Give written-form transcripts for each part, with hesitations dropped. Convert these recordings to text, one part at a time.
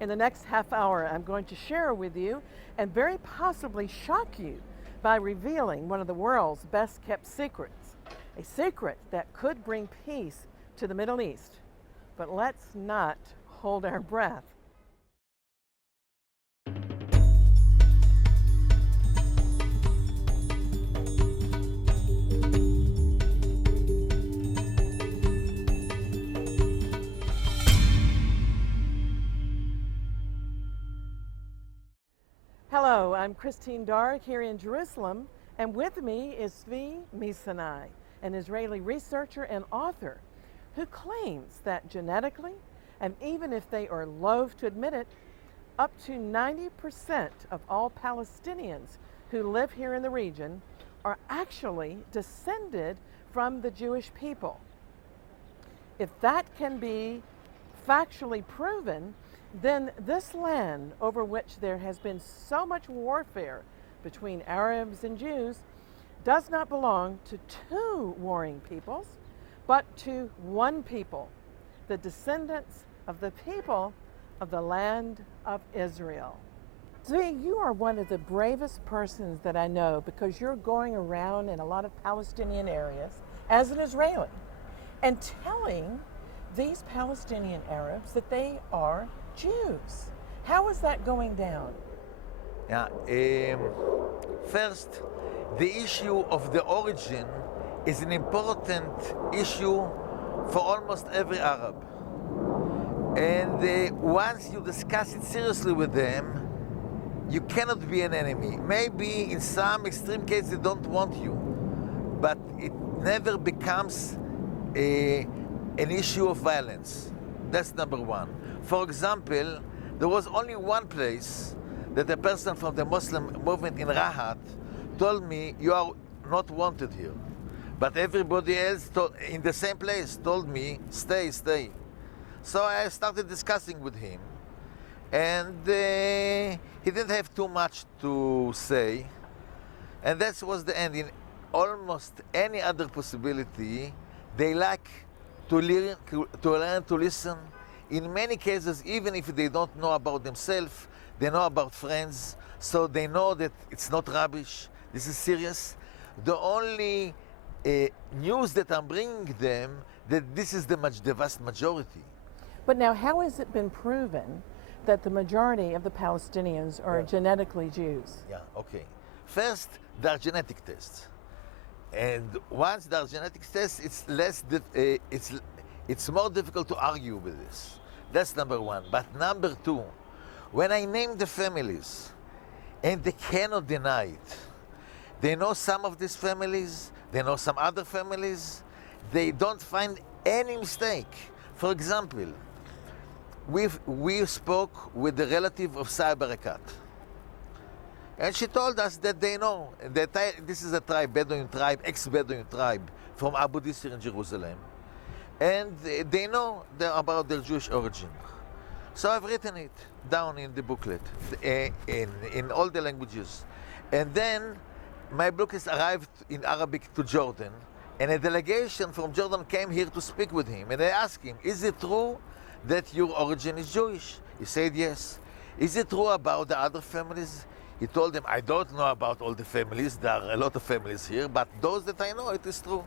In the next half hour, I'm going to share with you and very possibly shock you by revealing one of the world's best kept secrets, a secret that could bring peace to the Middle East. But let's not hold our breath. Hello, I'm Christine Darg here in Jerusalem, and with me is Zvi Misanai, an Israeli researcher and author who claims that genetically, and even if they are loath to admit it, up to 90% of all Palestinians who live here in the region are actually descended from the Jewish people. If that can be factually proven, then this land over which there has been so much warfare between Arabs and Jews does not belong to two warring peoples, but to one people, the descendants of the people of the land of Israel. Zvi, you are one of the bravest persons that I know because you're going around in a lot of Palestinian areas as an Israeli and telling these Palestinian Arabs that they are Jews. How is that going down? Yeah, first, the issue of the origin is an important issue for almost every Arab. And once you discuss it seriously with them, you cannot be an enemy. Maybe in some extreme cases they don't want you, but it never becomes an issue of violence. That's number one. For example, there was only one place that a person from the Muslim movement in Rahat told me, you are not wanted here. But everybody else in the same place told me, stay, stay. So I started discussing with him, and he didn't have too much to say. And that was the end. In almost any other possibility, they like to learn to listen. In many cases, even if they don't know about themselves, they know about friends, so they know that it's not rubbish, this is serious. The only news that I'm bringing them, that this is the vast majority. But now, how has it been proven that the majority of the Palestinians are genetically Jews? Yeah, okay. First, there are genetic tests. And once there are genetic tests, it's more difficult to argue with this. That's number one. But number two, when I name the families, and they cannot deny it, they know some of these families, they know some other families, they don't find any mistake. For example, we spoke with the relative of Saeb Barakat, and she told us that they know that this is a tribe, Bedouin tribe, ex-Bedouin tribe from Abu Disr in Jerusalem, and they know about their Jewish origin. So I've written it down in the booklet, in all the languages. And then my book has arrived in Arabic to Jordan, and a delegation from Jordan came here to speak with him. And I asked him, is it true that your origin is Jewish? He said yes. Is it true about the other families? He told them, I don't know about all the families. There are a lot of families here, but those that I know, it is true.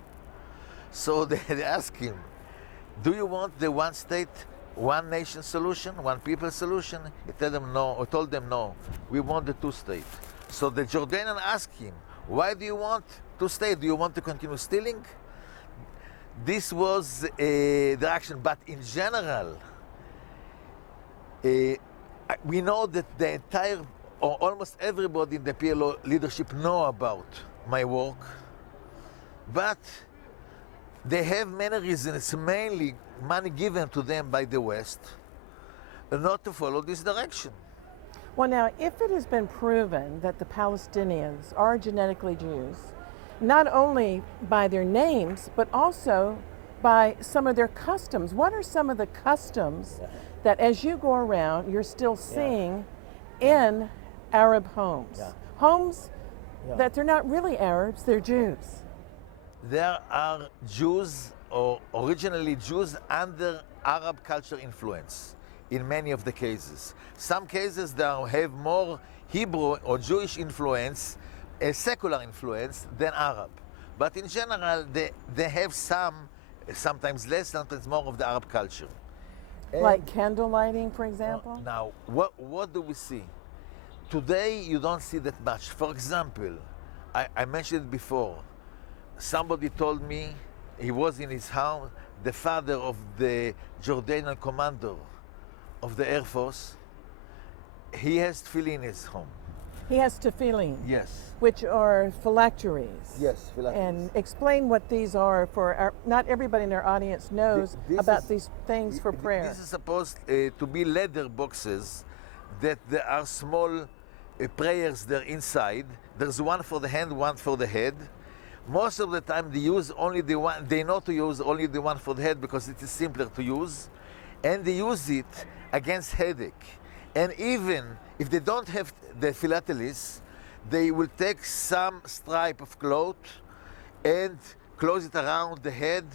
So they asked him, do you want the one state, one nation solution, one people solution? He told them no, we want the two state. So the Jordanian asked him, why do you want two state? Do you want to continue stealing? This was the action, but in general, we know that the entire, or almost everybody in the PLO leadership know about my work, but they have many reasons, mainly money given to them by the West, not to follow this direction. Well, now, if it has been proven that the Palestinians are genetically Jews, not only by their names, but also by some of their customs, what are some of the customs that as you go around, you're still seeing in Arab homes? Homes that they're not really Arabs, they're Jews. There are Jews, or originally Jews, under Arab culture influence. in many of the cases. Some cases they have more Hebrew or Jewish influence, a secular influence, than Arab. But in general, they have some, sometimes less, sometimes more of the Arab culture. Like candle lighting, for example? Now, what do we see? Today, you don't see that much. For example, I mentioned it before. Somebody told me he was in his house, the father of the Jordanian commander of the Air Force. He has tefillin in his home. He has tefillin, Yes. which are phylacteries. Yes, phylacteries. And explain what these are for our, not everybody in our audience knows about these things for prayer. This is supposed to be leather boxes that there are small prayers there inside. There's one for the hand, one for the head. Most of the time they use only the one, they know to use only the one for the head because it is simpler to use. And they use it against headache. And even if they don't have the phylacteries, they will take some stripe of cloth and close it around the head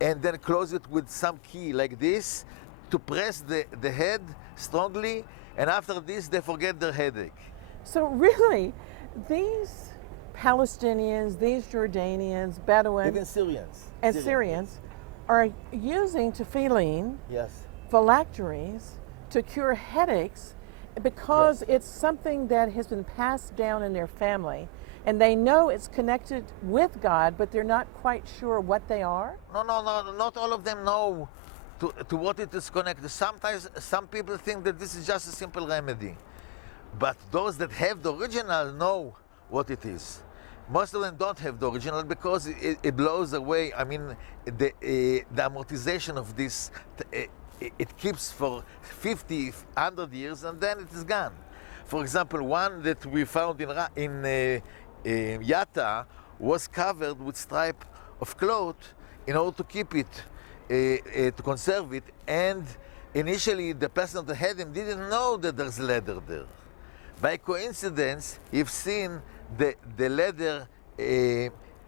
and then close it with some key like this to press the head strongly, and after this they forget their headache. So really, these Palestinians, these Jordanians, Bedouins, Even Syrians. and Syrians are using tefillin, Yes. phylacteries, to cure headaches because it's something that has been passed down in their family, and they know it's connected with God, but they're not quite sure what they are. No, not all of them know to what it is connected. Sometimes some people think that this is just a simple remedy, but those that have the original know what it is. Most of them don't have the original because it blows away. I mean, the amortization of this, it keeps for 50, 100 years, and then it is gone. For example, one that we found in Yatta was covered with stripe of cloth in order to keep it, to conserve it. And initially, the person that had him didn't know that there's leather there. By coincidence, he's seen the leather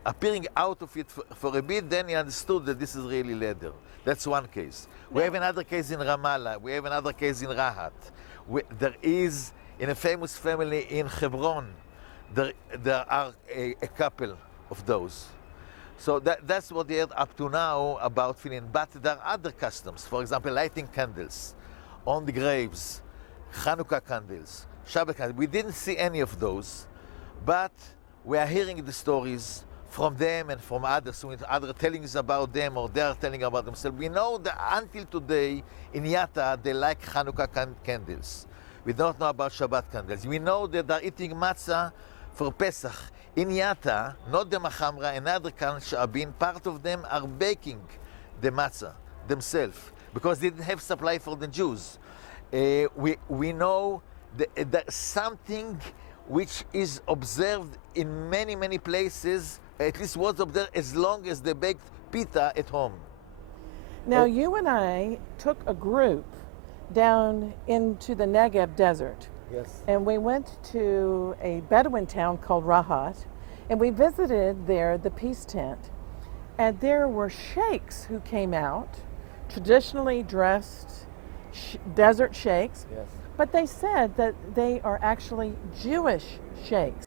appearing out of it for a bit, then he understood that this is really leather. That's one case. We have another case in Ramallah. We have another case in Rahat. There is, in a famous family in Hebron, there are a couple of those. So that's what they had up to now about tefillin. But there are other customs. For example, lighting candles on the graves, Hanukkah candles, Shabbat candles. We didn't see any of those, but we are hearing the stories from them and from others, with other tellings about them, or they are telling about themselves. We know that until today in Yatta they like Hanukkah candles. We don't know about Shabbat candles. We know that they're eating matzah for Pesach. In Yatta, not the Machamra, another Sha'abin, part of them are baking the matzah themselves because they didn't have supply for the Jews. We know that something which is observed in many, many places, at least was observed as long as they baked pita at home. Now, you and I took a group down into the Negev desert. Yes. And we went to a Bedouin town called Rahat, and we visited there the peace tent. And there were sheikhs who came out, traditionally dressed desert sheikhs, Yes. but they said that they are actually Jewish sheikhs.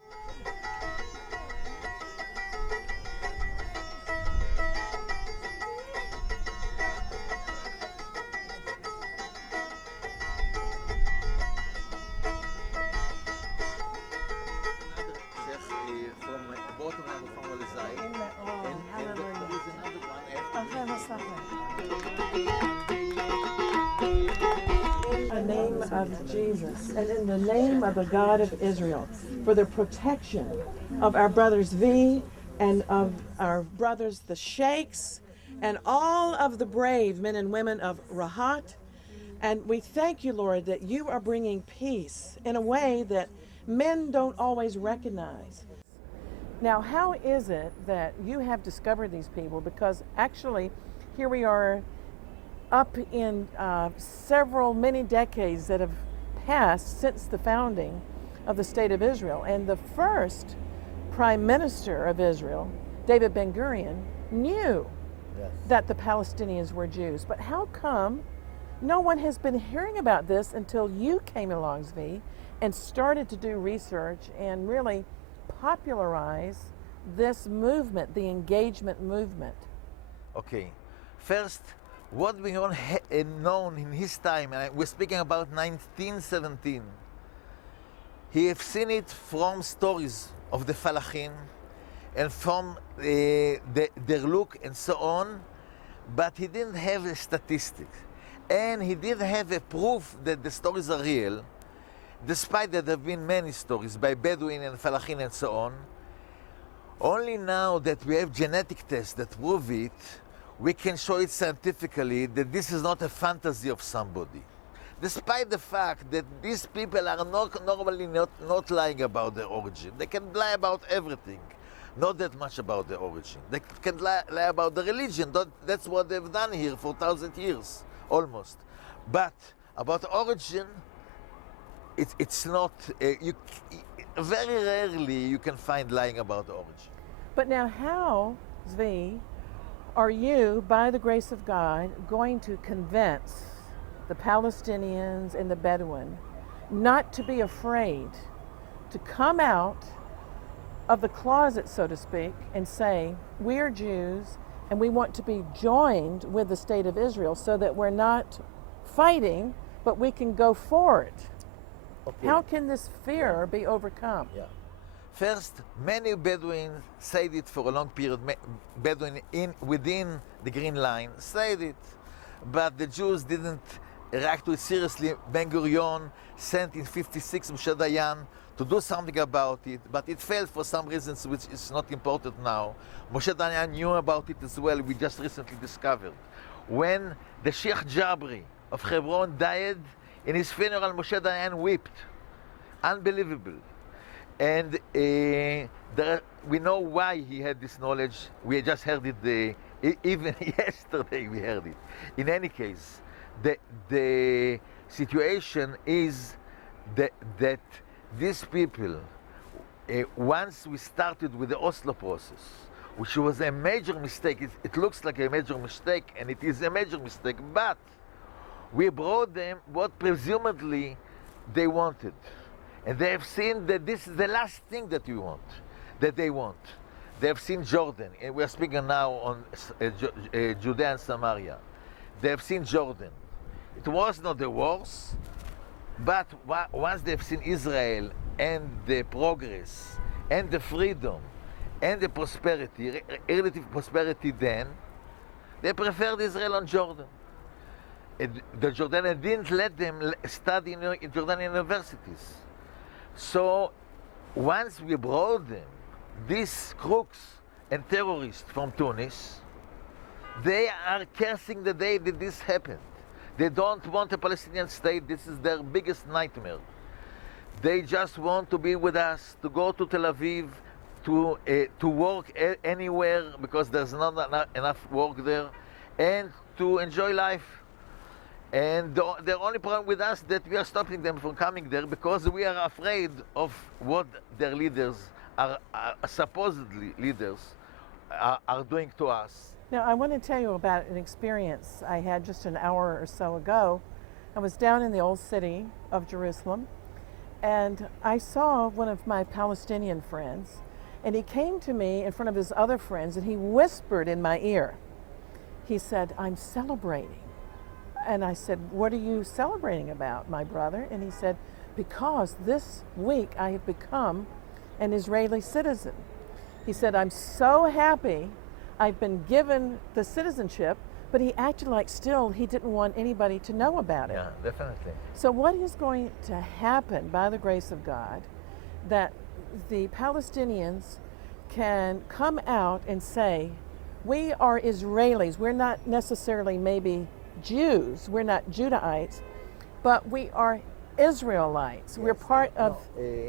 In the name of Jesus and in the name of the God of Israel, for the protection of our brothers V and of our brothers the sheikhs and all of the brave men and women of Rahat. And we thank you, Lord, that you are bringing peace in a way that men don't always recognize. Now, how is it that you have discovered these people? Because actually, here we are up in many decades that have passed since the founding of the State of Israel. And the first Prime Minister of Israel, David Ben-Gurion, knew that the Palestinians were Jews. But how come no one has been hearing about this until you came along, Zvi, and started to do research and really popularize this movement, the engagement movement. Okay, first, what we all known in his time, and we're speaking about 1917, he have seen it from stories of the Falachim and from their look and so on, but he didn't have the statistics. And he didn't have a proof that the stories are real, despite that there have been many stories by Bedouin and Falachim and so on. Only now that we have genetic tests that prove it, we can show it scientifically that this is not a fantasy of somebody. Despite the fact that these people are normally not lying about their origin. They can lie about everything, not that much about their origin. They can lie about the religion. That's what they've done here for 1,000 years, almost. But about origin, it's not, very rarely you can find lying about the origin. But now how, Zvi, are you, by the grace of God, going to convince the Palestinians and the Bedouin not to be afraid to come out of the closet, so to speak, and say, we are Jews and we want to be joined with the state of Israel so that we're not fighting, but we can go for it? Okay. How can this fear be overcome? Yeah. First, many Bedouins said it for a long period. Bedouin within the Green Line said it, but the Jews didn't react to it seriously. Ben Gurion sent in '56 Moshe Dayan to do something about it, but it failed for some reasons which is not important now. Moshe Dayan knew about it as well. We just recently discovered. When the Sheikh Jabri of Hebron died, in his funeral, Moshe Dayan wept. Unbelievable. And we know why he had this knowledge. We just heard it even yesterday. We heard it. In any case, the situation is that these people, once we started with the Oslo process, which was a major mistake, it looks like a major mistake, and it is a major mistake, but we brought them what presumably they wanted. And they have seen that this is the last thing that they want. They have seen Jordan, and we are speaking now on Judea and Samaria. They have seen Jordan. It was not the worst, but once they've seen Israel and the progress and the freedom and the prosperity, relative prosperity then, they preferred Israel on Jordan. The Jordanians didn't let them study in Jordanian universities. So once we brought them, these crooks and terrorists from Tunis, they are cursing the day that this happened. They don't want a Palestinian state. This is their biggest nightmare. They just want to be with us, to go to Tel Aviv, to work anywhere because there's not enough work there, and to enjoy life. And the only problem with us that we are stopping them from coming there because we are afraid of what their leaders are supposedly leaders are doing to us. Now, I want to tell you about an experience I had just an hour or so ago. I was down in the old city of Jerusalem, and I saw one of my Palestinian friends, and he came to me in front of his other friends, and he whispered in my ear. He said, "I'm celebrating." And I said, "What are you celebrating about, my brother?" And he said, "Because this week I have become an Israeli citizen." He said, "I'm so happy I've been given the citizenship," but he acted like still he didn't want anybody to know about it. Yeah, definitely. So what is going to happen by the grace of God that the Palestinians can come out and say, we are Israelis, we're not necessarily maybe Jews, we're not Judahites, but we are Israelites. Yes, we're part of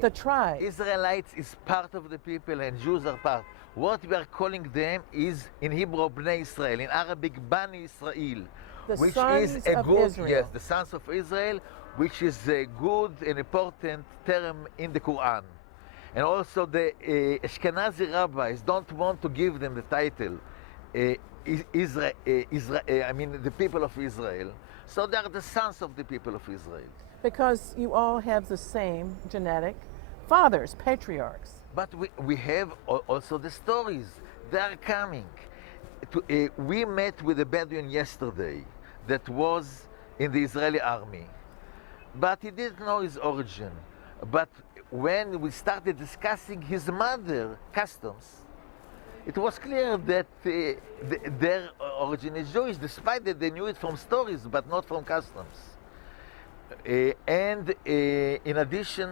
the tribe. Israelites is part of the people and Jews are part. What we are calling them is in Hebrew Bnei Israel, in Arabic Bani Israel, which is a good, Israel. Yes, the sons of Israel, which is a good and important term in the Quran. And also the Ashkenazi rabbis don't want to give them the title I mean, the people of Israel. So they are the sons of the people of Israel. Because you all have the same genetic fathers, patriarchs. But we have also the stories. They are coming. We met with a Bedouin yesterday that was in the Israeli army, but he didn't know his origin. But when we started discussing his mother customs, it was clear that their origin is Jewish, despite that they knew it from stories, but not from customs. In addition,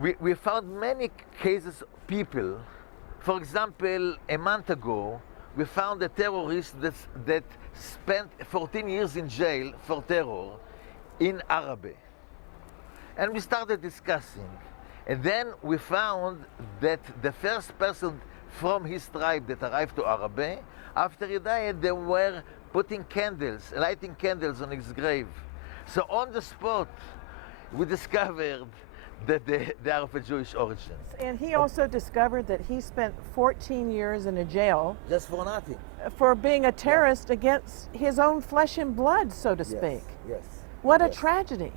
we found many cases of people. For example, a month ago, we found a terrorist that spent 14 years in jail for terror in Arabe. And we started discussing. And then we found that the first person from his tribe that arrived to Arabe, after he died, they were putting candles, lighting candles on his grave. So on the spot, we discovered that they are of a Jewish origin. And he also discovered that he spent 14 years in a jail Just for nothing. for being a terrorist against his own flesh and blood, so to speak. Yes. What a Yes. tragedy.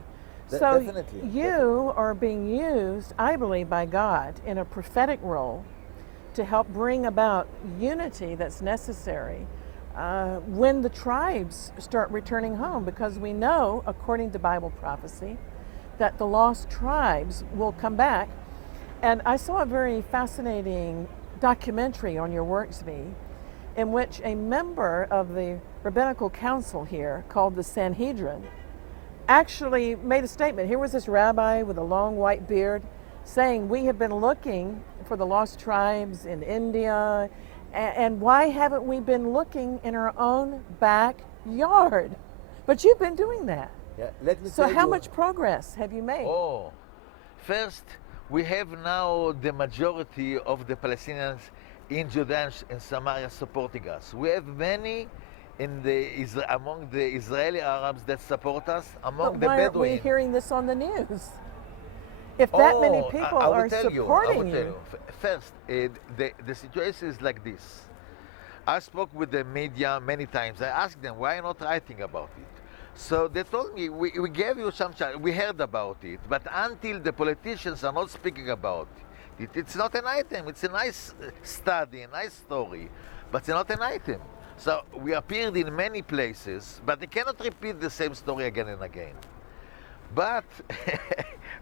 So Definitely. you are being used, I believe, by God in a prophetic role to help bring about unity that's necessary when the tribes start returning home, because we know, according to Bible prophecy, that the lost tribes will come back. And I saw a very fascinating documentary on your work, Zvi, in which a member of the rabbinical council here, called the Sanhedrin, actually made a statement. Here was this rabbi with a long white beard saying, we have been looking for the lost tribes in India, and why haven't we been looking in our own backyard? But you've been doing that. Yeah, let me So tell how you. much progress have you made? Oh, first, we have now the majority of the Palestinians in Judea and Samaria supporting us. We have many among the Israeli Arabs that support us, among But the why aren't we Bedouin. hearing this on the news? If that many Oh, people I will are tell you, I supporting will tell you, First, the situation is like this. I spoke with the media many times. I asked them, why not writing about it? So they told me, we gave you some chance, we heard about it, but until the politicians are not speaking about it, it's not an item. It's a nice study, a nice story, but it's not an item. So we appeared in many places, but they cannot repeat the same story again and again. But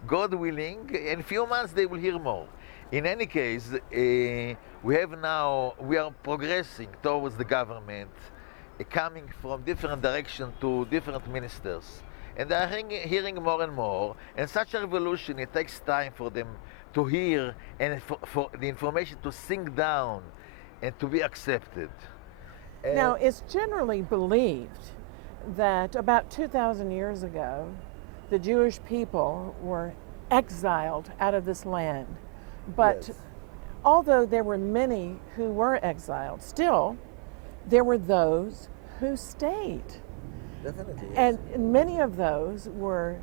God willing, in a few months they will hear more. In any case, we are progressing towards the government, coming from different directions to different ministers. And they are hearing more and more. And such a revolution, it takes time for them to hear and for the information to sink down and to be accepted. now it's generally believed that about 2,000 years ago, the Jewish people were exiled out of this land. But Yes. although there were many who were exiled, still there were those who stayed. Definitely. And many of those were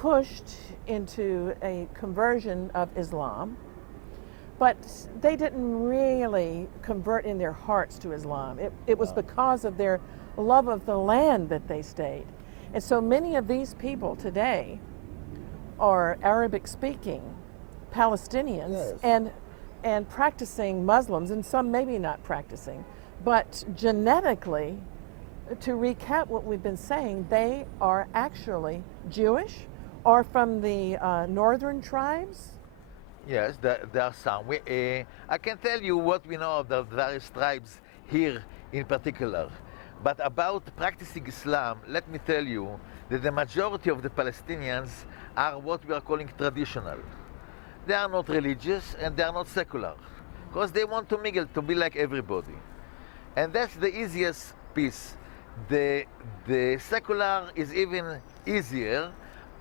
pushed into a conversion of Islam, but they didn't really convert in their hearts to Islam. It was because of their love of the land that they stayed. And so many of these people today are Arabic speaking Palestinians Yes. and practicing Muslims, and some maybe not practicing. But genetically, to recap what we've been saying, they are actually Jewish or from the northern tribes. Yes, there are some. I can tell you what we know of the various tribes here in particular. But about practicing Islam, let me tell you that the majority of the Palestinians are what we are calling traditional. They are not religious and they are not secular, because they want to mingle, to be like everybody. And that's the easiest piece. The secular is even easier,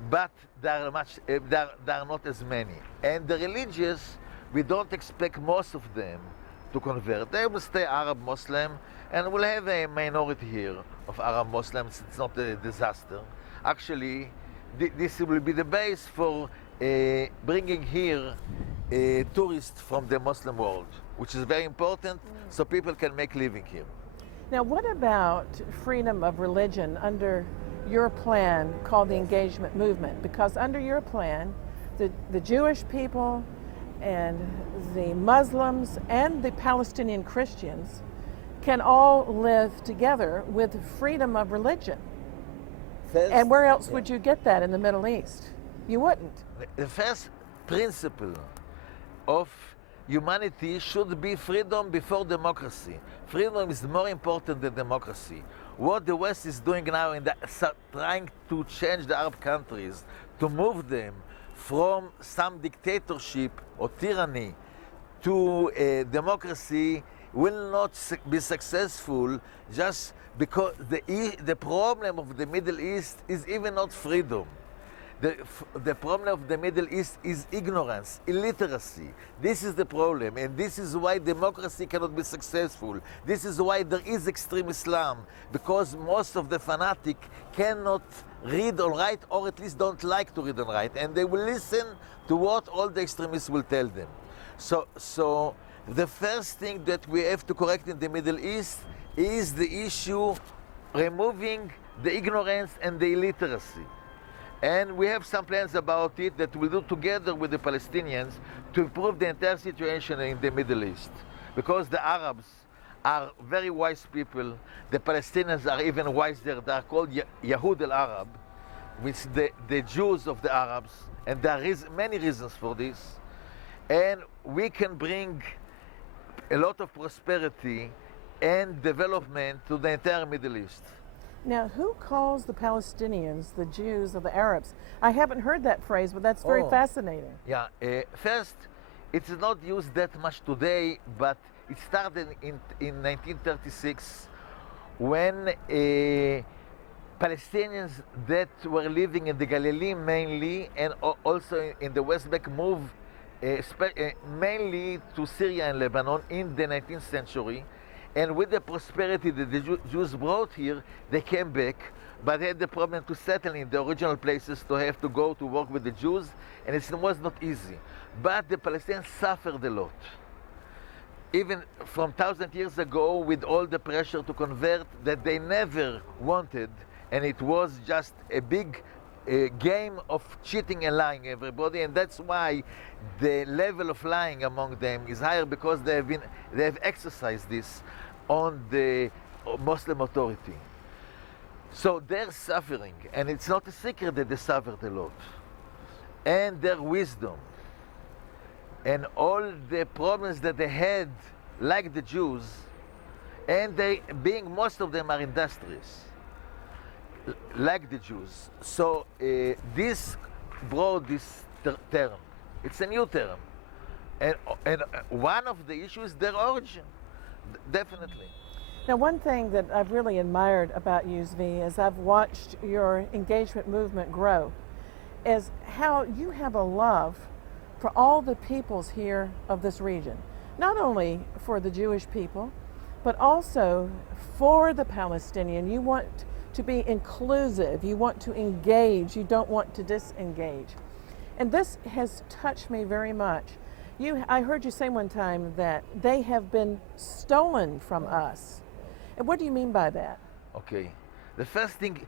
but there are not as many. And the religious, we don't expect most of them to convert. They will stay Arab Muslim, and we'll have a minority here of Arab Muslims. It's not a disaster. Actually, this will be the base for bringing here tourists from the Muslim world. which is very important, so people can make living here. Now, what about freedom of religion under your plan called the engagement movement? Because under your plan, the Jewish people and the Muslims and the Palestinian Christians can all live together with freedom of religion. And where else would you get that in the Middle East? You wouldn't. The first principle of humanity should be freedom before democracy. Freedom is more important than democracy. What the West is doing now in trying to change the Arab countries, to move them from some dictatorship or tyranny to democracy, will not be successful, just because the problem of the Middle East is even not freedom. The problem of the Middle East is ignorance, illiteracy. This is the problem, and this is why democracy cannot be successful. This is why there is extreme Islam, because most of the fanatic cannot read or write, or at least don't like to read and write, and they will listen to what all the extremists will tell them. So the first thing that we have to correct in the Middle East is the issue removing the ignorance and the illiteracy. And we have some plans about it that we'll do together with the Palestinians to improve the entire situation in the Middle East. Because the Arabs are very wise people. The Palestinians are even wiser. They are called Yahud al-Arab, which the Jews of the Arabs. And there are many reasons for this. And we can bring a lot of prosperity and development to the entire Middle East. Now, who calls the Palestinians the Jews or the Arabs? I haven't heard that phrase, but that's very fascinating. Yeah, first, it's not used that much today, but it started in 1936 when Palestinians that were living in the Galilee mainly, and also in the West Bank, moved mainly to Syria and Lebanon in the 19th century. And with the prosperity that the Jews brought here, they came back, but they had the problem to settle in the original places, to have to go to work with the Jews, and it was not easy. But the Palestinians suffered a lot. Even from 1,000 years ago, with all the pressure to convert that they never wanted, and it was just a big game of cheating and lying everybody, and that's why the level of lying among them is higher, because they have exercised this on the Muslim authority. So they're suffering, and it's not a secret that they suffered a lot. And their wisdom and all the problems that they had, like the Jews, and most of them are industrious, like the Jews. So this brought this term. It's a new term. And one of the issues is their origin, definitely. Now, one thing that I've really admired about you, Zvi, as I've watched your engagement movement grow, is how you have a love for all the peoples here of this region. Not only for the Jewish people, but also for the Palestinian. You want to be inclusive, you want to engage, you don't want to disengage. And this has touched me very much. I heard you say one time that they have been stolen from us. And what do you mean by that? Okay. The first thing,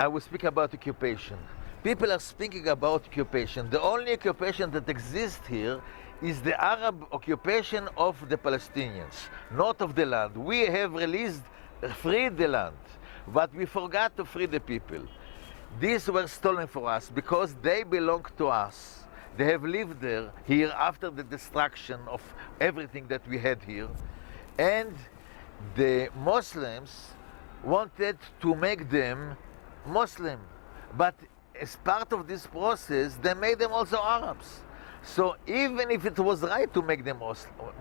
I will speak about occupation. People are speaking about occupation. The only occupation that exists here is the Arab occupation of the Palestinians, not of the land. We have freed the land, but we forgot to free the people. These were stolen for us because they belong to us. They have lived here after the destruction of everything that we had here. And the Muslims wanted to make them Muslim. But as part of this process, they made them also Arabs. So even if it was right to make them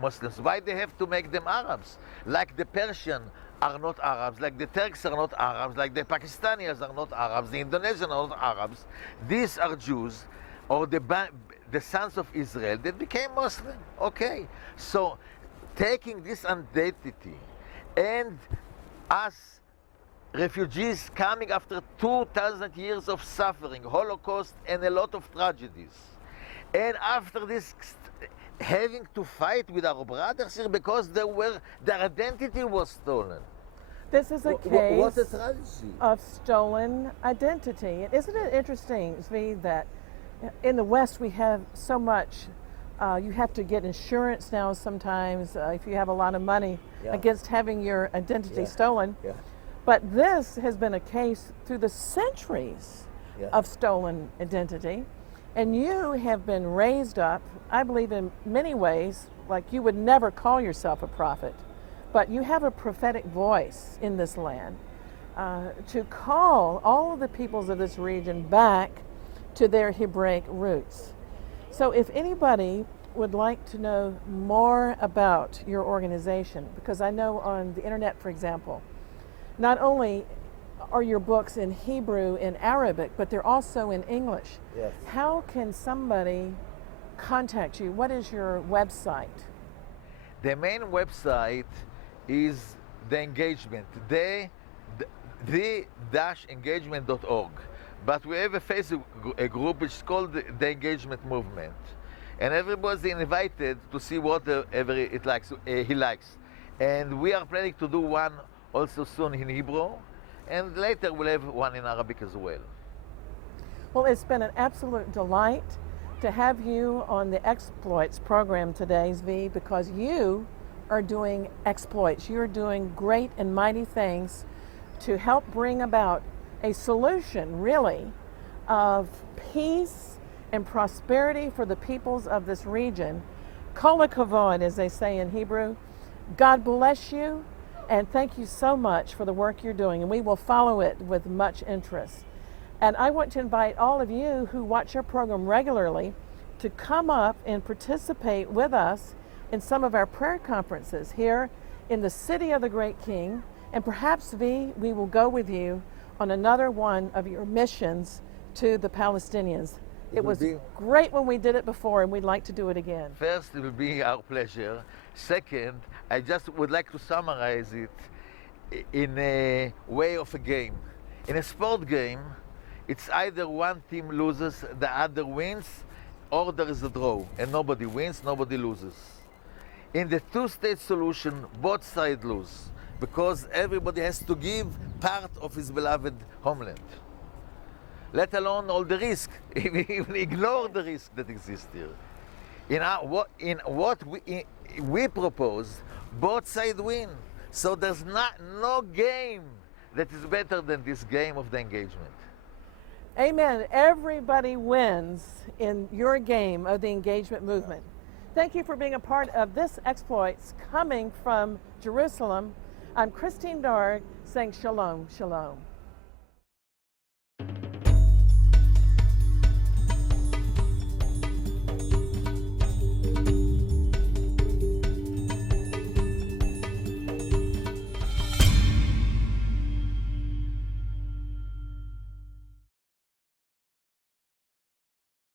Muslims, why they have to make them Arabs? Like the Persian are not Arabs, like the Turks are not Arabs, like the Pakistanis are not Arabs, the Indonesians are not Arabs. These are Jews, or the sons of Israel that became Muslim. Okay, so taking this identity and us refugees coming after 2,000 years of suffering, Holocaust and a lot of tragedies, And after this, having to fight with our brothers here because their identity was stolen. This is a case What a tragedy. of stolen identity. And isn't it interesting, Zvi, that in the West we have so much, you have to get insurance now sometimes if you have a lot of money against having your identity stolen. Yeah. But this has been a case through the centuries of stolen identity. And you have been raised up, I believe in many ways, like you would never call yourself a prophet, but you have a prophetic voice in this land to call all of the peoples of this region back to their Hebraic roots. So if anybody would like to know more about your organization, because I know on the internet, for example, not only are your books in Hebrew and Arabic, but they're also in English. Yes. How can somebody contact you? What is your website? The main website is the engagement, the-engagement.org. But we have a Facebook group which is called the Engagement Movement. And everybody's invited to see whatever he likes. And we are planning to do one also soon in Hebrew. And later we'll have one in Arabic as well. Well, it's been an absolute delight to have you on the Exploits program today, Zvi, because you are doing exploits. You're doing great and mighty things to help bring about a solution, really, of peace and prosperity for the peoples of this region. Kol hakavod, as they say in Hebrew. God bless you, and thank you so much for the work you're doing, and we will follow it with much interest. And I want to invite all of you who watch our program regularly to come up and participate with us in some of our prayer conferences here in the city of the Great King. And perhaps, we will go with you on another one of your missions to the Palestinians. It was great when we did it before, and we'd like to do it again. First, it will be our pleasure. Second, I just would like to summarize it in a way of a game. In a sport game, it's either one team loses, the other wins, or there is a draw, and nobody wins, nobody loses. In the two-state solution, both sides lose, because everybody has to give part of his beloved homeland, let alone all the risk, even ignore the risk that exists here. In what we propose, both sides win. So there's no game that is better than this game of the engagement. Amen. Everybody wins in your game of the engagement movement. Thank you for being a part of this Exploits coming from Jerusalem. I'm Christine Darg saying shalom, shalom.